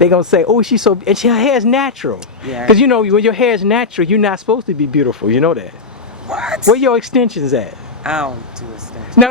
They're going to say, oh, she's so, and her hair's natural. Yeah. Because you know, when your hair's natural, you're not supposed to be beautiful. You know that. What? Where your extensions at? I don't do extensions. No,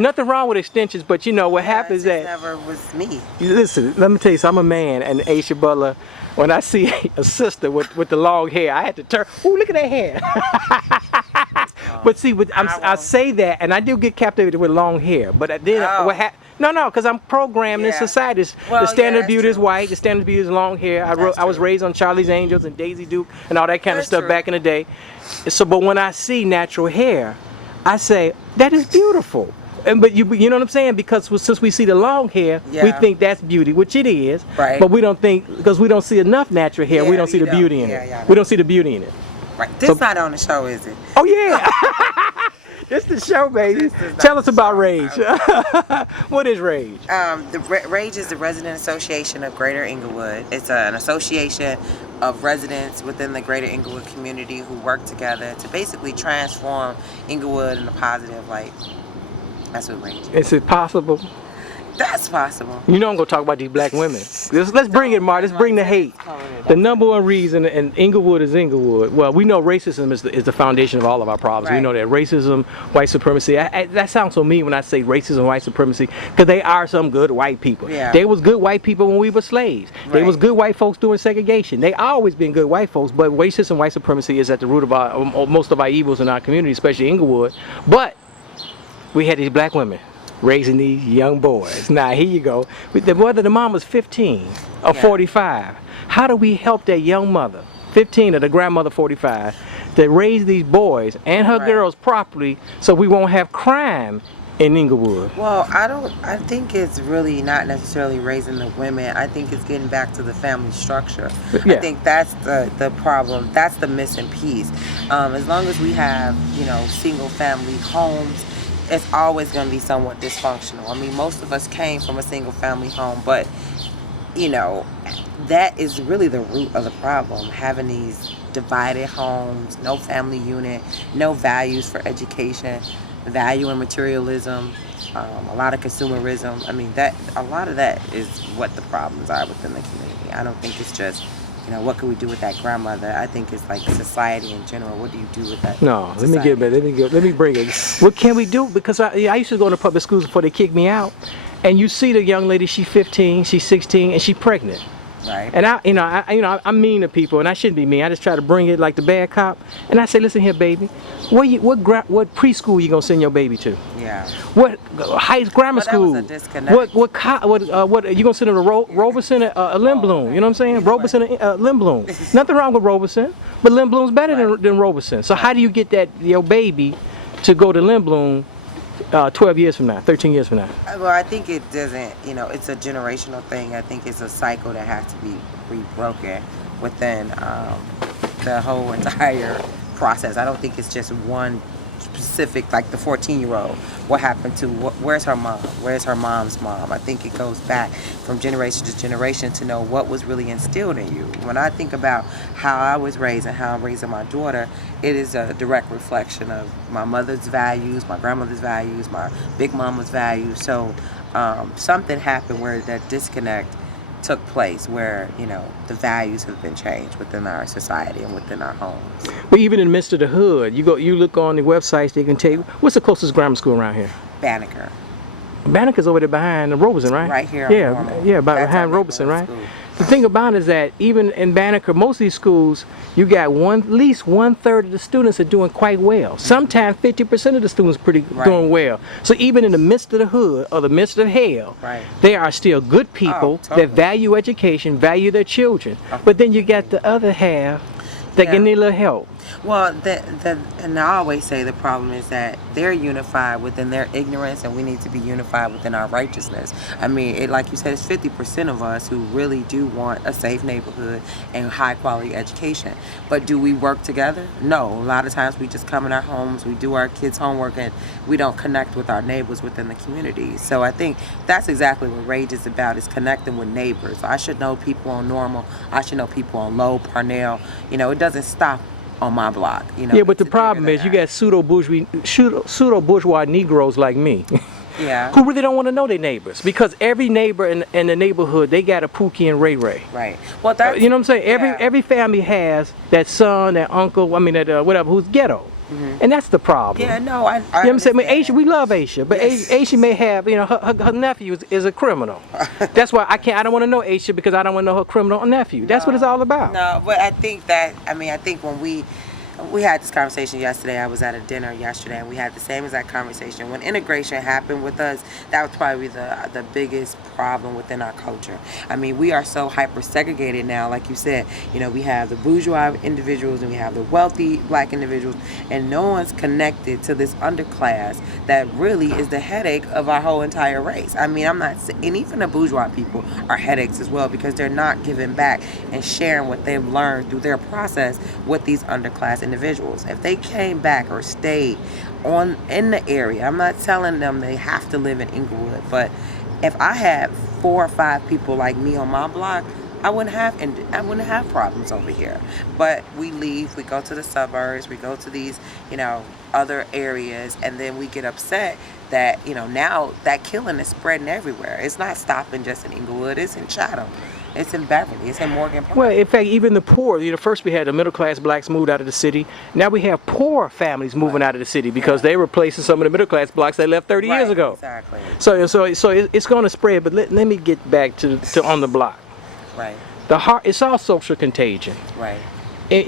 nothing wrong with extensions, but you know what happens it that never was me. Listen, let me tell you, I'm a man, and Ay-Sha Butler, when I see a sister with the long hair, I had to turn. Oh, look at that hair. But see, I say that, and I do get captivated with long hair. But then what happened? No, because I'm programmed in society. The standard of beauty is white. The standard of beauty is long hair. I was raised on Charlie's Angels and Daisy Duke and all that kind of stuff back in the day. So, but when I see natural hair, I say that is beautiful. But you know what I'm saying? Because since we see the long hair, we think that's beauty, which it is. Right. But we don't think, because we don't see enough natural hair, we don't see the beauty in it. We don't see the beauty in it. Right. This not on the show, is it? Oh yeah. It's the show, baby. Tell us about R.A.G.E. What is R.A.G.E? R.A.G.E is the Resident Association of Greater Englewood. It's an association of residents within the Greater Englewood community who work together to basically transform Englewood in a positive light. That's what R.A.G.E is. Is it possible? That's possible. You know I'm going to talk about these black women. Let's bring it, Mark. Let's bring the hate. The number one reason, and Englewood is Englewood. Well, we know racism is the foundation of all of our problems. Right. We know that racism, white supremacy. That sounds so mean when I say racism, white supremacy, because they are some good white people. Yeah. They was good white people when we were slaves. Right. They was good white folks doing segregation. They always been good white folks, but racism, white supremacy is at the root of most of our evils in our community, especially Englewood. But we had these black women raising these young boys. Now here you go. Whether the mom was 15 or 45, how do we help that young mother, 15 or the grandmother 45, to raise these boys and her girls properly so we won't have crime in Englewood? Well, I think it's really not necessarily raising the women. I think it's getting back to the family structure. I think that's the problem. That's the missing piece. As long as we have, you know, single family homes, it's always going to be somewhat dysfunctional. I mean, most of us came from a single family home, but you know, that is really the root of the problem. Having these divided homes, no family unit, no values for education, value in materialism, a lot of consumerism. I mean, a lot of that is what the problems are within the community. I don't think it's just, you know, what can we do with that grandmother? I think it's like society in general. What do you do with that? No, let me get back. Let me bring it. What can we do? Because I used to go to public schools before they kicked me out, and you see the young lady. She's 15, she's 16, and she's pregnant. Right. And I'm mean to people, and I shouldn't be mean. I just try to bring it like the bad cop. And I say, listen here, baby, what preschool you gonna send your baby to? Yeah. What grammar school? That was a disconnect. What you gonna send them to Robeson or Lindblom? You know what I'm saying? Robeson or Lindblom. Nothing wrong with Robeson, but Lindblom's better than Robeson. So how do you get your baby to go to Lindblom 12 years from now, 13 years from now? Well, I think it doesn't, you know, it's a generational thing. I think it's a cycle that has to be rebroken within the whole entire process. I don't think it's just one specific, like the 14-year-old, what happened to, where's her mom? Where's her mom's mom? I think it goes back from generation to generation to know what was really instilled in you. When I think about how I was raised and how I'm raising my daughter, it is a direct reflection of my mother's values, my grandmother's values, my big mama's values. So something happened where that disconnect took place, where, you know, the values have been changed within our society and within our homes. But even in the midst of the hood, you look on the websites, they can tell you, what's the closest grammar school around here? Banneker. Banneker's over there behind Robeson, right? Right here. Yeah, behind Robeson, right? School. The thing about it is that even in Banneker, most of these schools, you got at least 1/3 of the students are doing quite well. Sometimes 50% of the students doing well. So even in the midst of the hood or the midst of hell, they are still good people that value education, value their children. But then you got the other half that can need a little help. Well, and I always say the problem is that they're unified within their ignorance, and we need to be unified within our righteousness. I mean, like you said, it's 50% of us who really do want a safe neighborhood and high quality education. But do we work together? No. A lot of times we just come in our homes, we do our kids' homework, and we don't connect with our neighbors within the community. So I think that's exactly what R.A.G.E is about, is connecting with neighbors. I should know people on Normal. I should know people on Low, Parnell. You know, it doesn't stop on my block, you know. Yeah, but the problem is you got pseudo bourgeois Negroes like me Yeah. who really don't want to know their neighbors, because every neighbor in the neighborhood, they got a Pookie and Ray Ray. Right. Well, that's, you know what I'm saying? Every family has that son, that uncle, I mean, that whatever, who's ghetto. And that's the problem. Yeah, no, I you know what I'm saying? I mean, Asia, we love Asia, but Yes. Asia may have, you know, her nephew is a criminal. That's why I don't want to know Asia, because I don't want to know her criminal nephew. That's what it's all about. No, but I think when we had this conversation yesterday. I was at a dinner yesterday, and we had the same exact conversation. When integration happened with us, that was probably the biggest problem within our culture. I mean, we are so hyper segregated now. Like you said, you know, we have the bourgeois individuals and we have the wealthy black individuals, and no one's connected to this underclass that really is the headache of our whole entire race. I mean, and even the bourgeois people are headaches as well, because they're not giving back and sharing what they've learned through their process with these underclass individuals. If they came back or stayed in the area, I'm not telling them they have to live in Englewood, but if I had 4 or 5 people like me on my block, I wouldn't have problems over here. But we leave, we go to the suburbs, we go to these, you know, other areas, and then we get upset that, you know, now that killing is spreading everywhere. It's not stopping just in Englewood, it's in Chatham. It's in Beverly. It's in Morgan Park. Well, in fact, even the poor. You know, first we had the middle-class blacks moved out of the city. Now we have poor families moving out of the city because they replacing some of the middle-class blocks they left 30 years ago. Exactly. So it's going to spread. But let me get back to on the block. Right. It's all social contagion. Right.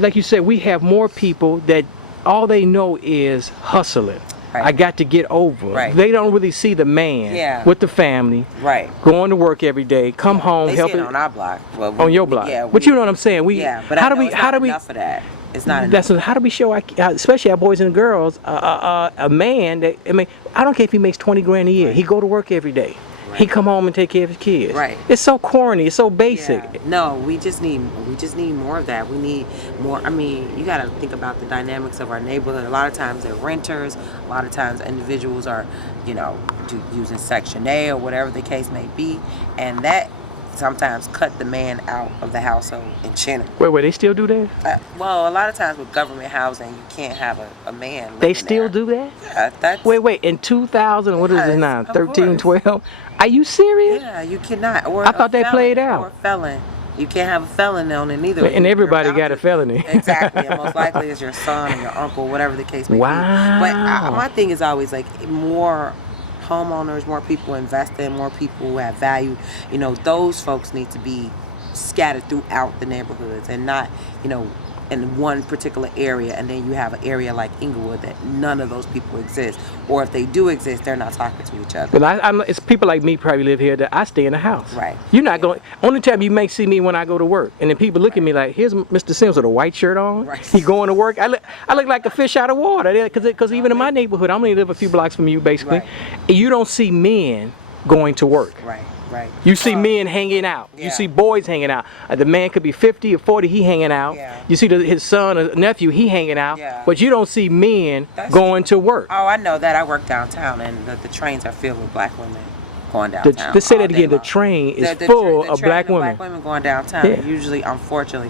Like you said, we have more people that all they know is hustling. Right. I got to get over. Right. They don't really see the man with the family. Right. Going to work every day, come home, they helping. See it on our block. Well, on your block. Yeah. But you know what I'm saying? But how do we? Enough of that. It's not enough. How do we show, especially our boys and girls, a man that, I mean, I don't care if he makes 20 grand a year. Right. He go to work every day. Right. He come home and take care of his kids. Right. It's so corny. It's so basic. Yeah. No, we just need more of that. We need more. I mean, you got to think about the dynamics of our neighborhood. A lot of times they're renters. A lot of times individuals are, you know, using Section A or whatever the case may be, and that sometimes cut the man out of the household in Chinna. Wait, they still do that? Well, a lot of times with government housing, you can't have a man. They still do that? Yeah, that's. Wait, in 2000, what is it now? 13, 12? Are you serious? Yeah, you cannot. Or I thought they played out. Or a felon. You can't have a felon on it either. And everybody got a felony. Exactly. And most likely it's your son or your uncle, whatever the case may be. Wow. But my thing is always like more homeowners, more people investing, more people who have value. You know, those folks need to be scattered throughout the neighborhoods and not, you know, in one particular area, and then you have an area like Englewood that none of those people exist, or if they do exist, they're not talking to each other. But it's people like me probably live here that I stay in the house. Right. You're not going. Only time you may see me when I go to work, and then people look at me like, "Here's Mr. Sims with a white shirt on. Right. He going to work." I look like a fish out of water. Because even in my neighborhood, I only live a few blocks from you, basically. Right. You don't see men going to work. Right. Right. You see men hanging out. Yeah. You see boys hanging out. The man could be 50 or 40, he hanging out. Yeah. You see his son or nephew, he hanging out. Yeah. But you don't see men going to work. Oh, I know that. I work downtown, and the trains are filled with black women going downtown. Let's say that again. The train is full of black women. Black women going downtown. Yeah. Usually, unfortunately,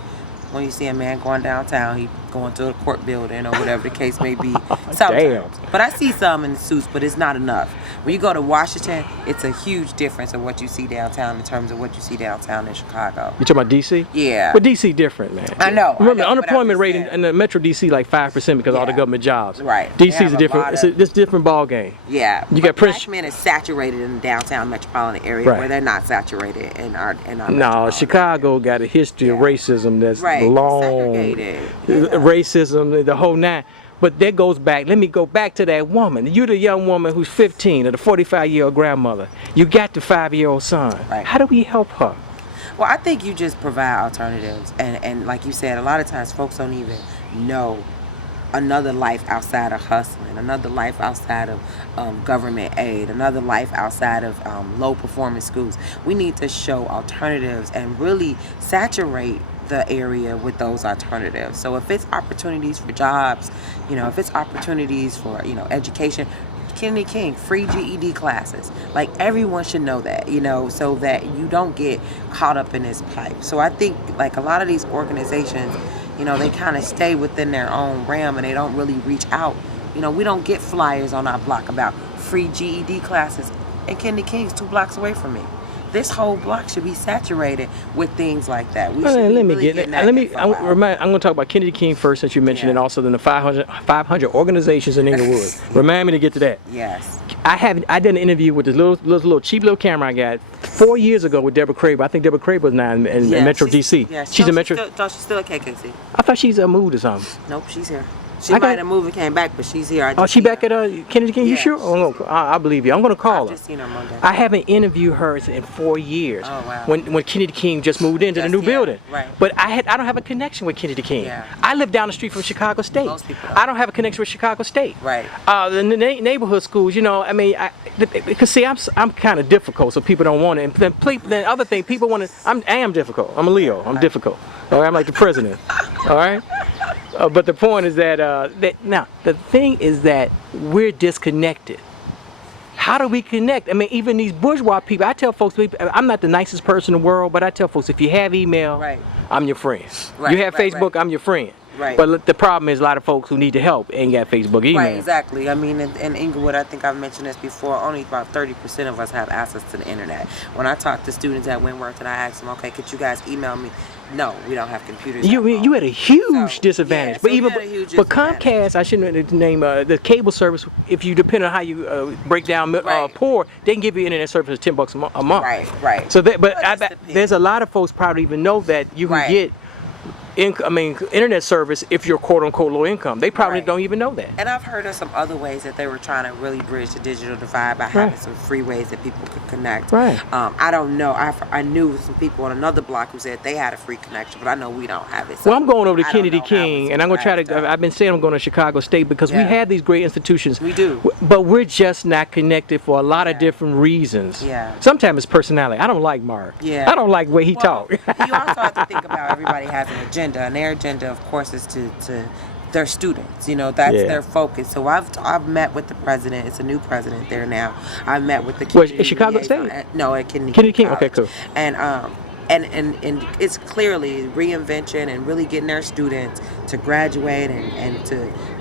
when you see a man going downtown, he going to a court building or whatever the case may be. Sometimes. But I see some in the suits, but it's not enough. When you go to Washington, it's a huge difference of what you see downtown in terms of what you see downtown in Chicago. You talking about DC? Yeah. But DC different, man. I know. Remember, the unemployment rate in the Metro DC like 5% because of all the government jobs. Right. DC's a different. It's a different ball game. Yeah. You got black men is saturated in the downtown metropolitan area where they're not saturated in our. No, Chicago got a history of racism that's long. Segregated. Racism, the whole nine. But that goes back. Let me go back to that woman. You're the young woman who's 15 or the 45-year-old grandmother. You got the 5-year-old son. Right. How do we help her? Well, I think you just provide alternatives. And like you said, a lot of times folks don't even know another life outside of hustling, another life outside of government aid, another life outside of low-performing schools. We need to show alternatives and really saturate the area with those alternatives. So if it's opportunities for jobs, you know, if it's opportunities for, you know, education, Kennedy King, free GED classes. Like, everyone should know that, you know, so that you don't get caught up in this pipe. So I think, like, a lot of these organizations, you know, they kind of stay within their own realm and they don't really reach out. You know, we don't get flyers on our block about free GED classes, and Kennedy King's 2 blocks away from me. This whole block should be saturated with things like that. We should let me really get. Let me. I'm going to talk about Kennedy King first, since you mentioned, and also then the 500 organizations in Englewood. Remind me to get to that. Yes. I did an interview with this little cheap little camera I got 4 years ago with Deborah Craber. I think Deborah Craber is now in Metro DC. Yeah, she's in Metro. She's still at KKC. I thought she's moved or something. Nope, she's here. She might have moved and came back, but she's here. She back at Kennedy King? You sure? Oh, no, I believe you. I'm going to call her. I've just seen her Monday. I haven't interviewed her in 4 years. Oh, wow. When Kennedy King just moved into the new building. Right. But I don't have a connection with Kennedy King. Yeah. I live down the street from Chicago State. Most people don't. I don't have a connection with Chicago State. Right. The neighborhood schools, you know, I mean, because see, I'm kind of difficult, so people don't want it. And then other thing, people want to. I am difficult. I'm a Leo. I'm difficult. All right, I'm like the president. All right. But the point is that now the thing is that we're disconnected. How do we connect? I mean, even these bourgeois people. I tell folks, I'm not the nicest person in the world, but I tell folks, if you have email, I'm your friend. You have Facebook, I'm your friend. Right. But the problem is a lot of folks who need the help ain't got Facebook email. Right, exactly. I mean, in Englewood, I think I've mentioned this before, only about 30% of us have access to the internet. When I talk to students at Wentworth and I ask them, okay, could you guys email me? No, we don't have computers. You had a huge disadvantage. Yeah, but even but Comcast, I shouldn't name the cable service. If you depend on how you break down poor, they can give you internet service $10 a month. Right. So there's a lot of folks probably even know that you can get internet service if you're quote unquote low income. They probably don't even know that. And I've heard of some other ways that they were trying to really bridge the digital divide by having some free ways that people could connect. I don't know. I knew some people on another block who said they had a free connection, but I know we don't have it. So well, I'm going over to Kennedy King, and I'm going to try to. I've been saying I'm going to Chicago State because we have these great institutions. We do. But we're just not connected for a lot of different reasons. Sometimes it's personality. I don't like Mark. I don't like the way he talks. You also have to think about everybody has an agenda. And their agenda, of course, is to their students. You know, that's their focus. So I've met with the president. It's a new president there now. I've met with the community. Chicago State? No, at Kennedy King. Okay, cool. And it's clearly reinvention and really getting their students to graduate and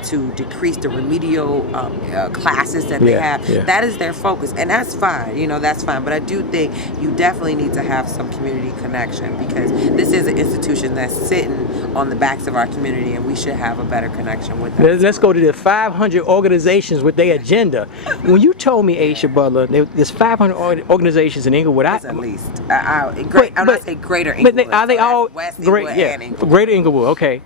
to decrease the remedial classes that they have. That is their focus, and that's fine. You know, that's fine. But I do think you definitely need to have some community connection, because this is an institution that's sitting on the backs of our community, and we should have a better connection with them. Let's go to the 500 organizations with their agenda. When you told me, Ay-Sha Butler, there's 500 organizations in Englewood. At least. I say Greater Englewood. But are they all West great? Englewood and Englewood. Greater Englewood. Okay.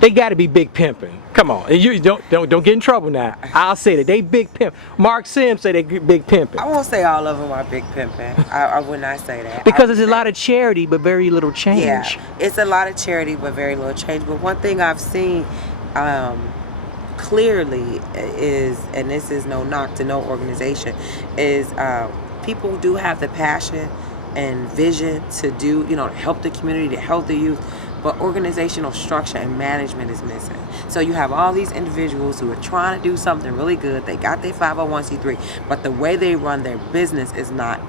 They got to be big pimping. Come on, you don't get in trouble now. I'll say that they big pimp. Mark Sims say they big pimping. I won't say all of them are big pimping. I would not say that. Because there's a lot of charity but very little change. Yeah, it's a lot of charity but very little change. But one thing I've seen clearly is, and this is no knock to no organization, is people do have the passion and vision to do, to help the community, to help the youth. But organizational structure and management is missing. So you have all these individuals who are trying to do something really good. They got their 501c3, but the way they run their business is not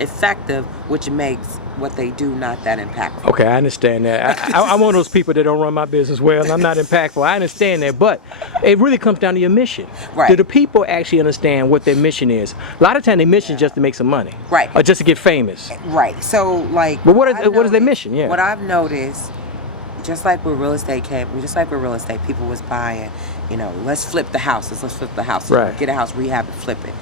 effective, which makes what they do not that impactful. Okay, I understand that. I'm one of those people that don't run my business well, and I'm not impactful. I understand that, but it really comes down to your mission. Do the people actually understand what their mission is? A lot of times their mission is just to make some money. Or just to get famous. So But what is their mission? What I've noticed, just like with real estate people was buying, let's flip the houses, get a house, rehab it, flip it.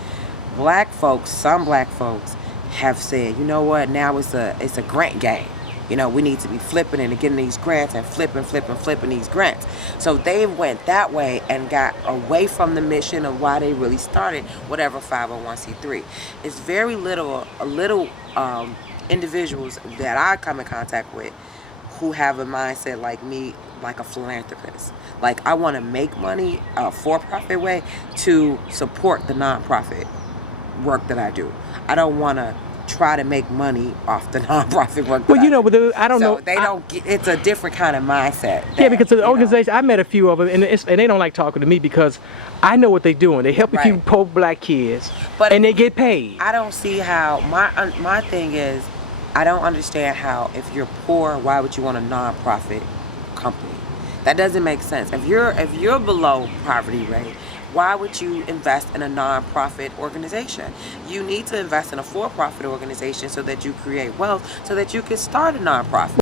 Some black folks have said, you know what, now it's a grant game. We need to be flipping and getting these grants and flipping these grants. So they went that way and got away from the mission of why they really started whatever 501c3. It's very little individuals that I come in contact with who have a mindset like me, like a philanthropist. Like, I want to make money a for-profit way to support the nonprofit work that I do. I don't want to try to make money off the nonprofit work. Well, but I don't know. They don't get, it's a different kind of mindset. Because the organization, I met a few of them, and they don't like talking to me because I know what they're doing. They help a few poor black kids, and they get paid. I don't see how, my thing is, I don't understand how, if you're poor, why would you want a nonprofit company? That doesn't make sense. If you're below poverty rate, why would you invest in a nonprofit organization? You need to invest in a for-profit organization so that you create wealth, so that you can start a nonprofit.